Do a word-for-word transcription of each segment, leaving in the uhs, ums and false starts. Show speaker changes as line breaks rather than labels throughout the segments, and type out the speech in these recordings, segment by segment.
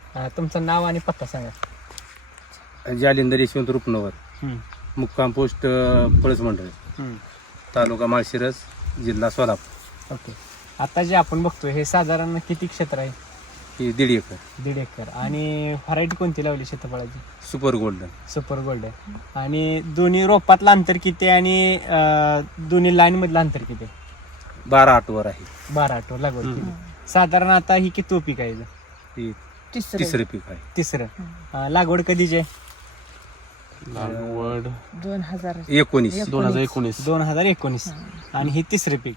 अं, तुमचं नाव आणि पत्ता सांगा.
जालिंदर यशवंत रुपनवर,
हम्म,
मुक्काम पोस्ट पळस मंडळ,
हम्म.
तालुका माळशिरस, जिल्हा सोलापूर.
ओके. आता जे आपण बघतोय हे साधारण किती क्षेत्र आहे?
ही दीड एकर.
दीड एकर. आणि व्हरायटी कोणती लावली सीताफळाची?
Super golden.
सुपर गोल्ड आहे. आणि दोन्ही रोपातलं अंतर किती आहे आणि अं, दोन्ही लाईन मधलं अंतर किती आहे?
बारा आठवर आहे.
बारा आठवर लागवड केली. साधारण आता ही किती पीक आहे?
ही
तिसरं
तिसरं पीक आहे.
तिसरं. अं, लागवड कधीची आहे?
लागवड
दोन हजार
एकोणीस.
दोन हजार एकोणीस.
दोन हजार एकोणीस. आणि ही तिसरे पीक.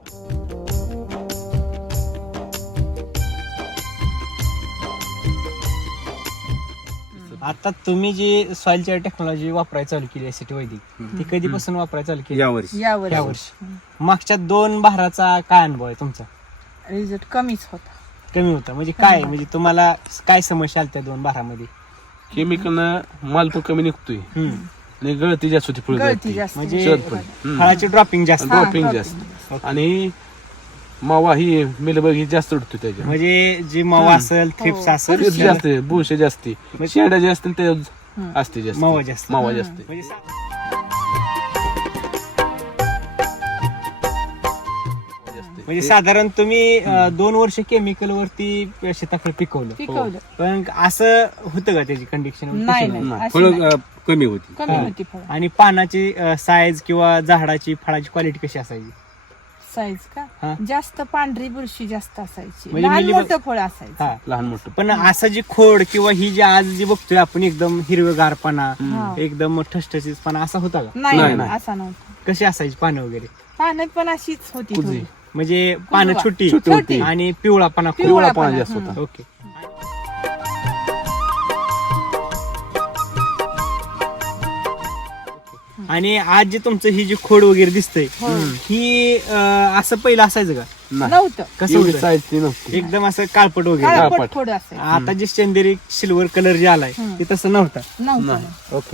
आता तुम्ही जी सॉइल चार्ट टेक्नॉलॉजी वापरायला चालू केली एसीटी वैदिक ती कधीपासून वापरायला चालू केली?
यावर्षी
या
यावर
वर्षी. मागच्या दोन बहाराचा काय अनुभव आहे तुमचा?
रिझल्ट कमीच होता.
कमी होता म्हणजे काय? म्हणजे तुम्हाला काय समस्या आल्या त्या दोन बहारामध्ये?
केमिकलनं माल पण कमी निघतोय
हम्म.
आणि गळती जास्त होती फुल
गळती जास्त
म्हणजे
शरद पण हम्म.
फळाची ड्रॉपिंग जास्त.
हा,
ड्रॉपिंग
dropping
जास्त आणि मावा ही मेलबग ही जास्त उडतो त्याच्या
म्हणजे जी मावा असेल थ्रिप्स
हो.
असेल
तेच जास्त आहे, बुरशी जास्ती
म्हणजे-
शेंड्या जास्त आणि ते
हम्म.
असते जास्त
मावा जास्त.
मावा जास्त आहे.
म्हणजे सा- म्हणजे साधारण तुम्ही अं, दोन वर्ष केमिकल वरती सीताफळ पिकवलं,
पिकवलं
पण असं होतं का त्याची कंडिशन?
नाही नाही
नाही.
अशी
फळ
नाही.
कमी होती.
कमी
हा.
होती फळ
आणि पानाची साईज किंवा झाडाची फळाची क्वालिटी कशी असायची?
साईज
हा.
का जास्त पांढरी बुरशी जास्त असायची.
म्हणजे
लहान
मिली-
मोठं फळ असायचं.
हा.
लहान मोठं
पण असं जी खोड किंवा ही जी आज जी बघतोय आपण एकदम हिरवेगारपणा,
हा.
एकदम ठसठसीतपणा असा होता का?
नाही
नाही,
नाही,
नाही.
असा नव्हता.
कशी असायची पानं वगैरे?
पानं पण अशीच होती
कुजली.
थोडी.
म्हणजे पानं
कुजवा.
छोटी
छोटी होती.
आणि पिवळापणा खूप.
पिवळा
पिवळापणा,
पाना जास्त
हम्म.
होता.
ओके. आणि आज जे तुमचं ही जी खोड वगैरे दिसतंय
हो.
ही अं, असं पहिलं असायचं का?
नाही
नव्हतं.
कसं
एवढी
होतं?
साईज ती नव्हती.
एकदम असं काळपट वगैरे.
काळपट.
काळपट थोडं असायचं.
आता जे चंदेरी सिल्वर कलर जे आलाय
हम्म.
ते तसं नव्हतं.
नव्हतं
नाही.
ओके.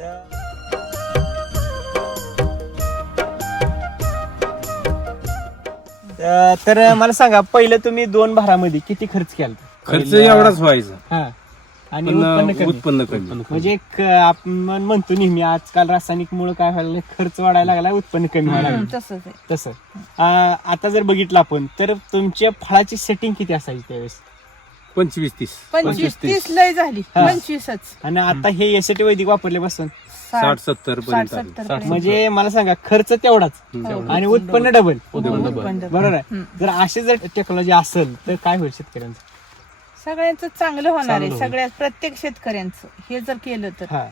अं, तर मला सांगा पहिलं तुम्ही दोन भारामध्ये किती खर्च केला?
खर्च एवढाच व्हायचा,
हा. आणि
पण
उत्पन्न कमी.
उत्पन्न कमी.
उत्पन्न कमी.
म्हणजे एक आपण म्हणतो नेहमी आजकाल रासायनिक मुळे काय व्हायला लागलंय, खर्च वाढायला लागला, उत्पन्न कमी व्हायला
हम्म,
लागलं.
तसंच आहे.
तसं अं, आता जर बघितलं आपण तर तुमच्या फळाची सेटिंग किती असायची त्यावेळेस?
पंचवीस तीस
पंचवीस
तीस.
तीस लय झाली.
हा.
पंचवीसच
आणि आता हे एसटी वैदिक वापरल्यापासून
साठ सत्तर
साठ
पर्यंत आली.
सत्तर
साठ,
पर्यंत.
म्हणजे मला सांगा खर्च तेवढाच
हो.
आणि उत्पन्न डबल.
उत्पन्न डबल.
उत्पन्न.
बरोबर आहे.
हम्म.
जर अशी जर टेक्नॉलॉजी असेल तर काय होईल शेतकऱ्यांचं?
सगळ्यांचं चांगलं होणार
चांगलं
आहे.
होईल.
सगळ्या प्रत्येक शेतकऱ्यांचं हे जर केलं तर
हा.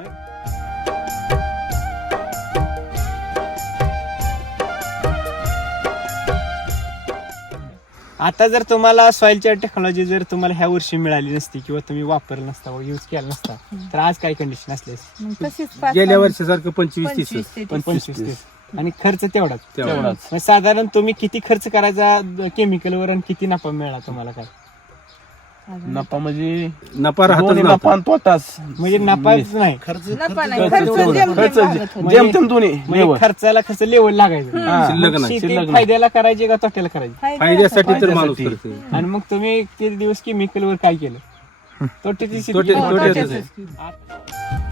आता जर तुम्हाला सॉइलच्या टेक्नॉलॉजी जर तुम्हाला ह्या वर्षी मिळाली नसती किंवा तुम्ही वापरला नसता यूज केला नसता तर आज काय कंडिशन असली असती?
मग तशीच पाच-
गेल्या वर्षासारखं पंचवीस तीस
पंचवीस ते तीस.
पंचवीस तीस. आणि खर्च तेवढाच.
तेवढाच.
म्हणजे साधारण तुम्ही किती खर्च करायचा केमिकलवर आणि किती नफा मिळाला तुम्हाला काय?
अजून.
नफा म्हणजे
नफा राहतच
दोन्ही
नव्हता.
नफा आणि तोटाच
म्हणजे नफाच नाही.
नफा नाही,
खर्च
खर्च
तेवढं.
जेमतेम
खर्च
भागत होता.
जेमतेम दोन्ही
म्हणजे
लेवल.
खर्चाला खर्च लेवल लागायचं.
हा.
शिल्लक
मग
नाही.
शेती
शिल्लक नाही.
फायद्याला करायची का तोट्याला करायची?
फायदा
फायद्यासाठी तर माणूस
फायद्यासाठी.
करते.
आणि मग तुम्ही किती दिवस केमिकल वर काय केलं? तोट्याची शेती
तोटे-
केली.
हो,
तोट्यातच
तोट्यातच
आहे.
की.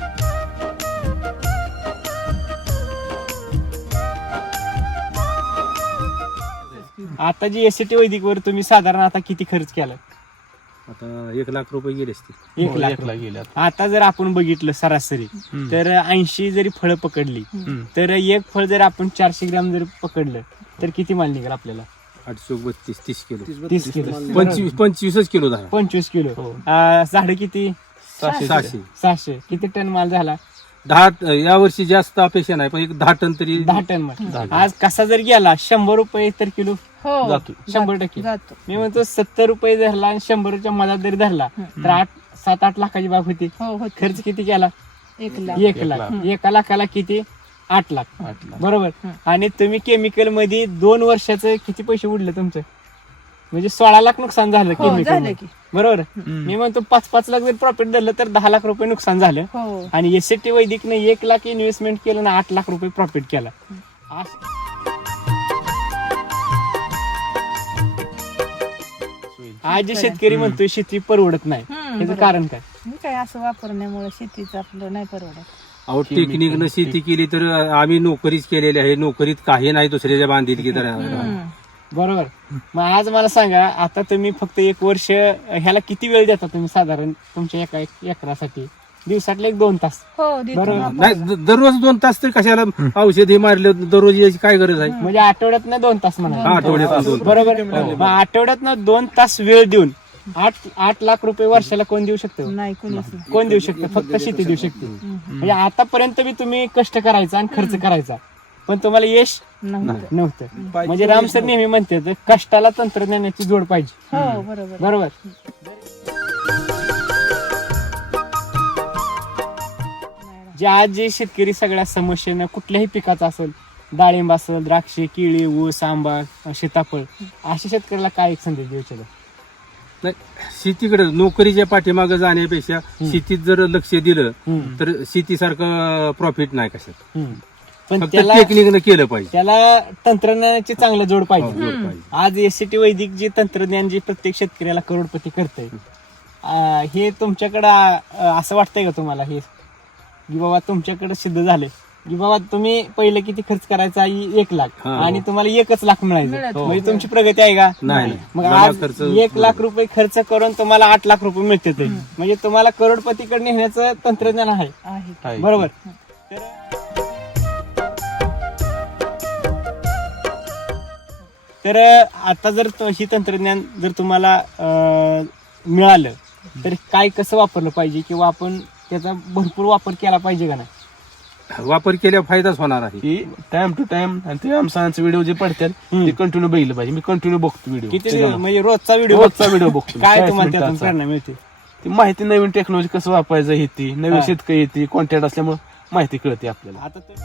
आता जी एसटी वैदिक वर तुम्ही साधारण आता किती खर्च केला?
आता एक लाख रुपये गेले असतील.
एक
हो,
लाख
एक लाख
रुपये.
गेल्यात.
आता जर आपण बघितलं सरासरी
हम्म.
तर ऐंशी जरी फळं पकडली
हम्म.
तर एक फळ जर आपण चारशे ग्राम जर पकडलं तर किती माल निघेल आपल्याला?
आठशे बत्तीस तीस किलो
तीस किलो.
पंचवीस पंचवीसच किलो झाला.
पंचवीस किलो.
हो.
अं, झाडं किती?
सहाशे
सहाशे
सहाशे. किती टन माल झाला?
दहा या वर्षी जास्त अपेक्षा नाही, पण एक दहा टन तरी
दहा टन माल.
दहा टन.
आज कसा जर गेला शंभर रुपये तर किलो
हो
जातो.
शंभर टक्के.
जातो.
मी म्हणतो सत्तर रुपये धरला आणि शंभरच्या मधात जरी धरला तर आठ सात आठ लाखाची बाग होती.
हो हो
खर्च किती केला?
एक लाख
एक
एक
लाख.
लाख.
एका लाखाला किती? आठ लाख.
आठ लाख.
बरोबर.
हं.
आणि तुम्ही केमिकल मध्ये दोन वर्षाचं किती पैसे उडले तुमचं? म्हणजे सोळा लाख नुकसान झालं
हो
केमिकल
झालं की.
बरोबर.
हम्म.
मी म्हणतो पाच पाच लाख जर प्रॉफिट धरलं तर दहा लाख रुपये नुकसान झालं.
हो
आणि एसटी वैदिकने एक लाख इन्व्हेस्टमेंट केलं ना आठ लाख रुपये प्रॉफिट केला. असं- आज जे शेतकरी म्हणतोय शेती परवडत नाही,
हम्म. हम्म,
त्याचं
बरोबर.
कारण काय?
मी काय असं वापरण्यामुळे शेतीचं आपलं नाही परवडत.
अहो टेक्निकनं शेती केली तर आम्ही नोकरीच केलेली आहे, नोकरीत काही नाही दुसऱ्याच्या बांधील तर
हम्म.
बरोबर. मग आज मला सांगा, आता तुम्ही फक्त एक वर्ष ह्याला किती वेळ देता तुम्ही साधारण तुमच्या एका एक एकरासाठी? दिवसातले एक दोन तास.
हो देतो
बरोबर.
ना.
नाही द- दररोज दोन तास तर कशाला औषध हे मारलं, दररोज याची काय गरज आहे?
म्हणजे आठवड्यात दोन तास म्हणा.
हा, आठवड्यातनं दोन तास.
बरोबर. मग आठवड्यात दोन तास वेळ देऊन आठ आठ लाख रुपये वर्षाला कोण देऊ शकतो?
नाही कोणीच नाही.
कोण देऊ शकतं? फक्त शेती देऊ शकते. म्हणजे आतापर्यंत बी तुम्ही कष्ट करायचा आणि खर्च करायचा, पण तुम्हाला यश
नव्हतं.
नव्हतं. म्हणजे राम सर नेहमी म्हणते तर कष्टाला तंत्रज्ञानाची जोड पाहिजे.
हो बरोबर.
बरोबर. जे आज जे शेतकरी सगळ्या समस्येनं कुठल्याही पिकाचा असेल, डाळिंब असेल, द्राक्षे, केळी, ऊस, आंबा, सीताफळ, अशा शेतकऱ्याला काय एक संदेश देऊ इच्छिता?
नाही, शेतीकडे नोकरीच्या पाठीमागे जाण्यापेक्षा शेतीत जर लक्ष दिलं
हम्म.
तर शेतीसारखं प्रॉफिट नाही कशात.
हम्म. पण
फक्त
त्याला
टेक्निकनं केलं पाहिजे.
त्याला तंत्रज्ञानाची चांगलं जोड
हो,
पाहिजे.
जोड पाहिजे.
आज एससीटी वैदिक जे तंत्रज्ञान जे प्रत्येक शेतकऱ्याला करोडपती करतंय, अं, हे तुमच्याकडं असं वाटतंय का तुम्हाला हे की बाबा तुमच्याकडे सिद्ध झाले की बाबा तुम्ही पहिले किती खर्च करायचा ही एक लाख
हा,
आणि
हो.
तुम्हाला एकच लाख मिळायचं,
मिळत.
म्हणजे तुमची प्रगती आहे का?
नाही.
मग
जमा
आज
खर्च
एक लाख रुपये खर्च करून तुम्हाला आठ लाख रुपये मिळते ते. म्हणजे तुम्हाला करोडपतीकडे नेण्याचं तंत्रज्ञान आहे.
आहे.
आहे.
बरोबर. तर आता जर तो- ही तंत्रज्ञान जर तुम्हाला अं, मिळालं तर काय कसं वापरलं पाहिजे किंवा आपण त्याचा भरपूर वापर केला पाहिजे का नाही?
वापर केल्यावर फायदाच होणार आहे.
की टाइम टू टाइम आणि ते आमसांचे व्हिडिओ जे पडतात ते कंटिन्यू बघितलं पाहिजे. मी कंटिन्यू बघतो व्हिडिओ.
किती दिवस- म्हणजे रोजचा व्हिडिओ
रोजचा व्हिडिओ बघतो.
काय
चाळीस
तुम्हाला त्यातून
मिनिटाचा.
प्रेरणा मिळते?
ती माहिती, नवीन टेक्नॉलॉजी कसं वापरायचं येते, नवीन
हा.
शेतकरी येते, कॉन्टॅक्ट असल्यामुळे माहिती कळते आपल्याला.
आता तु-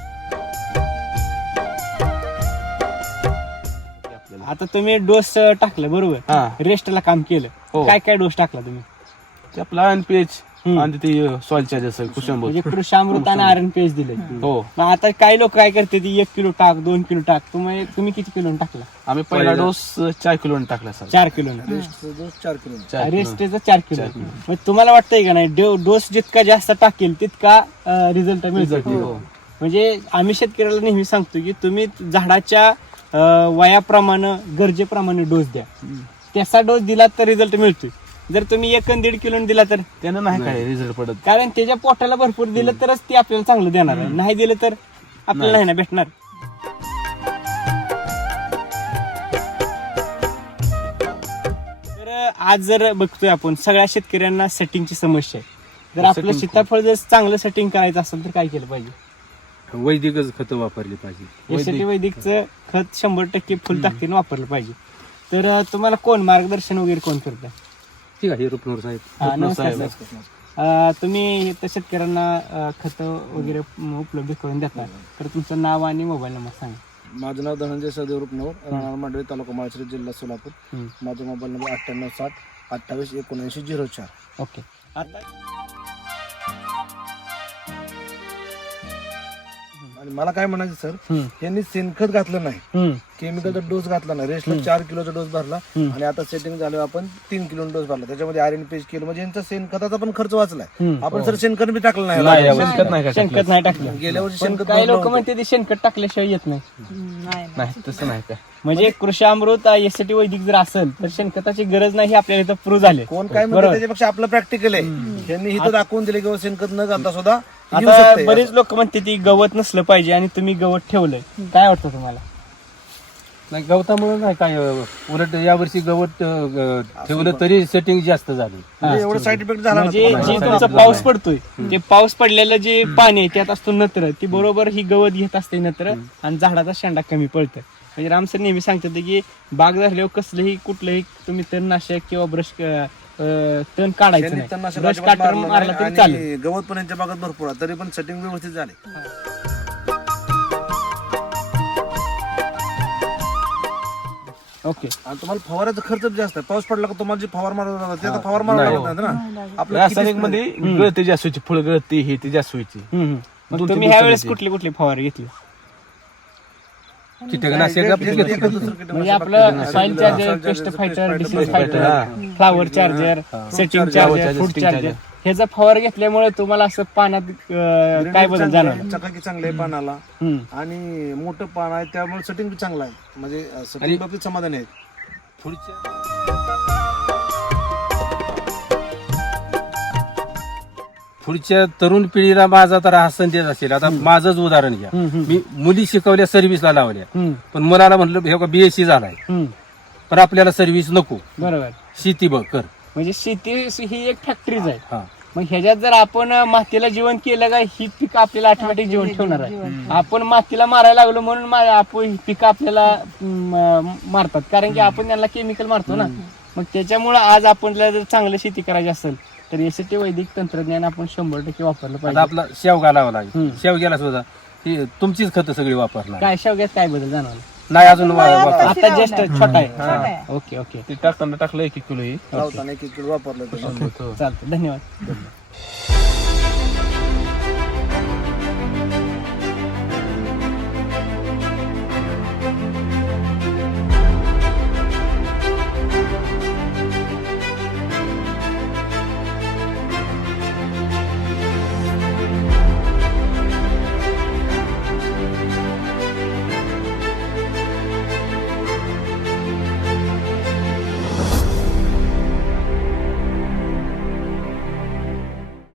आपल्याला.
आता तुम्ही डोस टाकलं बरोबर,
हा.
रेस्टला काम केलं,
हो.
काय काय डोस टाकला तुम्ही?
ते आपला एनपीएच
हम्म.
आणि ते सॉइल चार्जर कुशंबर.
म्हणजे कृषामृत आणि आर एन पी एच दिले.
हो,
मग आता काही लोक काय करते ती एक किलो टाक, दोन किलो टाक, तुम्ही तुम्ही किती किलो टाकला?
आम्ही पहिला
पहिला.
डोस चार किलो टाकला सर.
चार किलो
चार किलो.
रेस्टेचा चार किलो. मग तुम्हाला वाटतंय का नाही डो- डोस जितका जास्त टाकेल तितका रिझल्ट मिळतो?
Result, हो.
म्हणजे आम्ही शेतकऱ्याला नेहमी सांगतो की तुम्ही झाडाच्या अं, वयाप्रमाणे गरजेप्रमाणे डोस द्या. त्याचा डोस दिला तर रिझल्ट मिळतोय. जर तुम्ही एक आणि दीड किलो दिला तर,
त्यानं नाही काय रिझल्ट पडत.
कारण त्याच्या पोटाला भरपूर दिलं तरच ते आपल्याला चांगलं देणार आहे, नाही दिलं तर आपल्याला नाही ना भेटणार. तर आज जर बघतोय आपण सगळ्या शेतकऱ्यांना सेटिंगची समस्या आहे. जर आपलं
Setting-
सीताफळ जर चांगलं सेटिंग करायचं असेल तर काय केलं पाहिजे?
वैदिकच खतं वापरली पाहिजे.
यासाठी वैदिकचं खत शंभर टक्के फुल ताकदीने वापरलं पाहिजे. तर अं, तुम्हाला कोण मार्गदर्शन वगैरे कोण करतं?
ठीक आहे रुपनूर साहेब.
हा, नमस्कार
साहेब.
सर. अं, तुम्ही इथं शेतकऱ्यांना खत वगैरे उपलब्ध करून देता, तर तुमचं नाव आणि मोबाईल नंबर सांगा.
माझं नाव धनंजय सदेव रुपनवर, राहणार मांडवे, तालुका माळशिरस, जिल्हा सोलापूर.
हम्म.
माझा मोबाईल नंबर अठ्ठ्याण्णव साठ अठ्ठावीस एकोणऐंशी झिरो चार.
ओके. आता
आणि मला काय म्हणायचं सर,
हम्म.
यांनी शेणखत घातलं नाही,
हम्म.
केमिकलचा डोस घातला नाही, रेस्टला चार किलोचा डोस भरला
हम्म.
आणि आता सेटिंग झाल्यावर आपण तीन किलो डोस भरला, त्याच्यामध्ये आयरन पेज केलं, म्हणजे यांचा शेणखताचा पण खर्च वाचलाय.
हम्म.
आपण सर शेणखत बी टाकलं
नाही,
नाही.
शेणखत नाही काय
शेणखत नाही टाकलं.
गेल्या वर्षी
पण
शेणखत
काही लोक
नव्हतं.
म्हणते ते शेणखत टाकल्याशिवाय येत नाही.
हम्म, नाही
नाही, तसं नाही काय.
म्हणजे कृषी अमृत यासाठी वैदिक जर असेल तर शेणखताची गरज नाही हे आपल्याला इथं प्रूव्ह झाले.
कोण काय म्हणते
बरोबर.
त्याच्यापेक्षा आपलं प्रॅक्टिकल आहे. यांनी इथं दाखवून दिले किंवा शेणखत न घालता सुद्धा येऊ
आता
शकते.
बरेच लोक म्हणते ती गवत नसलं पाहिजे आणि तुम्ही गवत ठेवलंय, काय वाटतं तुम्हाला?
नाही गवतामुळे नाही काय, उलट यावर्षी गवत अं, ठेवलं तरी सेटिंग जास्त झाली.
म्हणजे एवढं साईड इफेक्ट झाला ना
म्हणजे
तुम्हाला.
जे तुमचा पाऊस पडतोय ते पाऊस पडलेलं जे पाणी आहे त्यात असतो नत्र, ती बरोबर ही गवत घेत असते नत्र आणि झाडाचा शेंडा कमी पडतं. म्हणजे रामसर नेहमी सांगतात की बाग झाल्यावर कसलंही कुठलंही तुम्ही तणनाशक किंवा ब्रश तण काढायचं
त्यांनी
नाही,
तणनाशक
ब्रश
अजिबात
काटर
मारलं
मारला
नाही
तरी
आणि
चालेल.
गवत पण यांच्या बागात भरपूर आहे, तरी पण सेटिंग व्यवस्थित झाले.
ओके.
आणि तुम्हाला फवाराचा खर्च जास्त आहे. पाऊस पडला का तुम्हाला जी फवार मारत होता ते आता फवार मारावं
नाही.
लागत नाही ना. आपलं
रासायनिक मध्ये गळती जास्त व्हायची, फळ गळती हे ते जास्त व्हायची.
हम्म, हम्म. मग
दोन-तीन
तुम्ही ह्या वेळेस
दिवसांची.
कुठली कुठली फवारणी घेतली?
कीटकनाशक आपली
एक-
घेतली.
एक- दुसरं कीटकनाशक
म्हणजे आपलं
बाकी
सॉइल
नाही.
Charger,
Soil
pest
charger,
fighter,
pest
disease
fighter,
fighter,
हा.
Flower charger, setting charger, food charger ह्याचा फवार घेतल्यामुळे तुम्हाला असं पानात अं, काय बदल
चांगलं आहे,
जाणवलं?
चकाकी चांगली आहे पानाला
हम्म.
आणि मोठं पान आहे त्यामुळे सेटिंग बी चांगलं आहे म्हणजे सेटिंग बाबतीत समाधान आहे.
पुढच्या पुढच्या तरुण पिढीला माझा तर हा संदेश असेल. आता माझंच उदाहरण घ्या.
हम्म, हम्म.
मी मुली शिकवल्या सर्व्हिसला लावल्या,
हम्म,
पण मुलाला म्हटलं हे का बीएससी झालाय,
हम्म.
पण आपल्याला सर्व्हिस नको,
बरोबर.
शेती बघ कर.
म्हणजे शेती ही एक फॅक्टरीज आहे.
हा
मग ह्याच्यात जर आपण मातीला जीवन केलं का ही पिकं आपल्याला ऑटोमॅटिक जीवन ठेवणार आहे. आपण मातीला मारायला लागलो म्हणून मा- आपण ही पिकं आपल्याला म, मारतात कारण की आपण त्यांना केमिकल मारतो ना. मग त्याच्यामुळे आज आपल्याला जर चांगलं शेती करायची असेल तर यासाठी वैदिक तंत्रज्ञान आपण शंभर टक्के वापरलं
आता
पाहिजे.
आपला शेवगा लावा लागेल.
हम्म.
शेवग्याला सुद्धा ही तुमचीच खतं सगळी वापरणार
काय शेवग्यात काय बदल जाणवलं?
नाही अजून वा-
नाही,
वापर-
आता-
आता जस्ट छोटा आहे.
छोटा आहे.
ओके ओके
ते टाकताना टाकलं एक एक किलो ही
लावताना एक एक किलो वापरलं तर
चालतं. धन्यवाद.